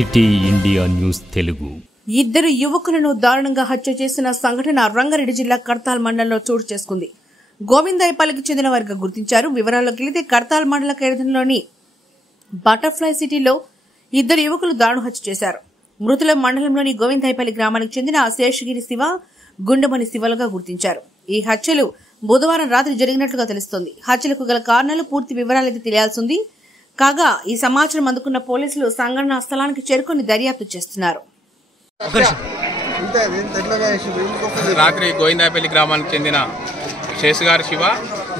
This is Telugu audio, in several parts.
City India news Telugu. ఇద్దరు యువకులను దారుణంగా హత్య చేసిన సంఘటన రంగారెడ్డి జిల్లా కర్తాల్ మండలంలో చోటు చేసుకుంది. గోవిందాయపల్లికి చెందిన వారిగా గుర్తించారు. వివరాల్లోకి వెళితే కర్తాల్ మండల కేంద్రంలోని బటర్ఫ్లై సిటీలో ఇద్దరు యువకులు దారుణ హత్య చేశారు. మృతుల మండలంలోని గోవిందాయపల్లి గ్రామానికి చెందిన శేషగిరి శివ, గుండమణి శివలుగా గుర్తించారు. ఈ హత్యలు బుధవారం రాత్రి జరిగినట్లుగా తెలుస్తోంది. హత్యలకు గల కారణాలు పూర్తి వివరాలైతే తెలియాల్సింది. కాగా ఈ సమాచారం అందుకున్న పోలీసులు సంఘటనా స్థలానికి చేరుకుని దర్యాప్తు చేస్తున్నారు. రాత్రి గోవిందాయపల్లి గ్రామానికి చెందిన శేషగారి శివ,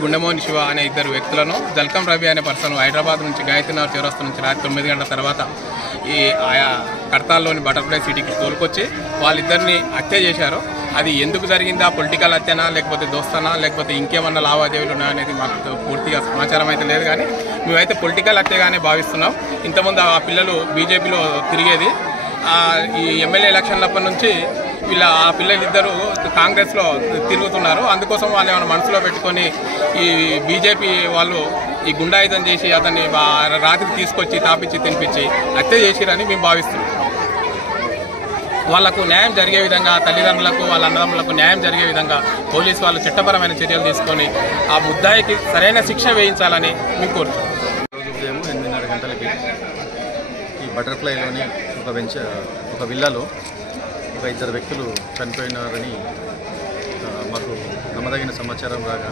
గుండమోని శివ అనే ఇద్దరు వ్యక్తులను జల్కం రవి అనే పర్సన్ హైదరాబాద్ నుంచి గాయత్రీనగర్ చౌరస్తా నుంచి రాత్రి 9 గంటల తర్వాత ఈ ఆయా కర్తాల్లోని బటర్ఫ్లై సిటీకి తోలుకొచ్చి వాళ్ళిద్దరిని హత్య చేశారు. అది ఎందుకు జరిగిందా, పొలిటికల్ హత్యనా లేకపోతే దోస్తానా లేకపోతే ఇంకేమన్నా లావాదేవీలు ఉన్నాయనేది మాకు పూర్తిగా సమాచారం అయితే లేదు. కానీ మేమైతే పొలిటికల్ హత్యగానే భావిస్తున్నాం. ఇంతకుముందు ఆ పిల్లలు బీజేపీలో తిరిగేది. ఈ ఎమ్మెల్యే ఎలక్షన్లప్పటి నుంచి ఆ పిల్లలిద్దరూ కాంగ్రెస్లో తిరుగుతున్నారు. అందుకోసం వాళ్ళు ఏమైనా మనసులో పెట్టుకొని ఈ బీజేపీ వాళ్ళు ఈ గుండాయుధం చేసి అతన్ని రాత్రి తీసుకొచ్చి తాపించి తినిపించి హత్య చేసిరని మేము భావిస్తున్నాం. వాళ్లకు న్యాయం జరిగే విధంగా, తల్లిదండ్రులకు వాళ్ళ అన్నదమ్ములకు న్యాయం జరిగే విధంగా పోలీసు వాళ్ళు చట్టపరమైన చర్యలు తీసుకొని ఆ ముద్దాయికి సరైన శిక్ష వేయించాలని మేము కోరుతున్నాం. రోజు ఉదయం 8:30 గంటలకి ఈ బటర్ఫ్లైలోని ఒక విల్లాలో ఒక ఇద్దరు వ్యక్తులు చనిపోయినారని మాకు నమ్మదగిన సమాచారం రాగా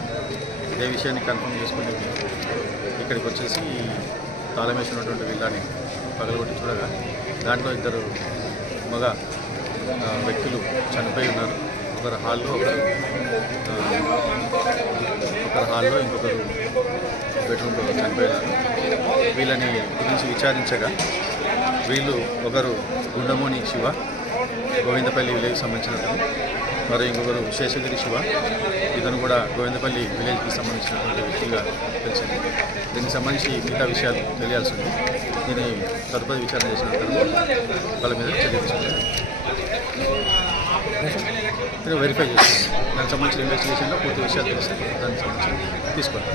ఇదే విషయాన్ని కన్ఫర్మ్ చేసుకుని ఇక్కడికి వచ్చేసి తాళమేసినటువంటి విల్లాని పగలగొట్టి చూడగా దాంట్లో ఇద్దరు మగ వ్యక్తులు చనిపోయి ఉన్నారు. ఒకరు హాల్లో ఇంకొకరు బెడ్రూమ్లో చనిపోయినారు. వీళ్ళని గురించి విచారించగా వీళ్ళు ఒకరు గుండమోని శివ, గోవిందపల్లి విలేజ్కి సంబంధించినతను, మరి ఇంకొకరు శేషగిరి శివ, ఇతను కూడా గోవిందపల్లి విలేజ్కి సంబంధించినటువంటి వ్యక్తిగా తెలిసింది. దీనికి సంబంధించి మిగతా విషయాలు తెలియాల్సింది. దీన్ని తదుపరి విచారణ చేసిన వాళ్ళ మీద చర్య తీసుకుంటారు. వెరిఫై చేస్తాం. దానికి సంబంధించిన ఇన్వెస్టిగేషన్లో పూర్తి విషయాలు తెలుస్తాయి. దానికి సంబంధించి తీసుకుంటాం.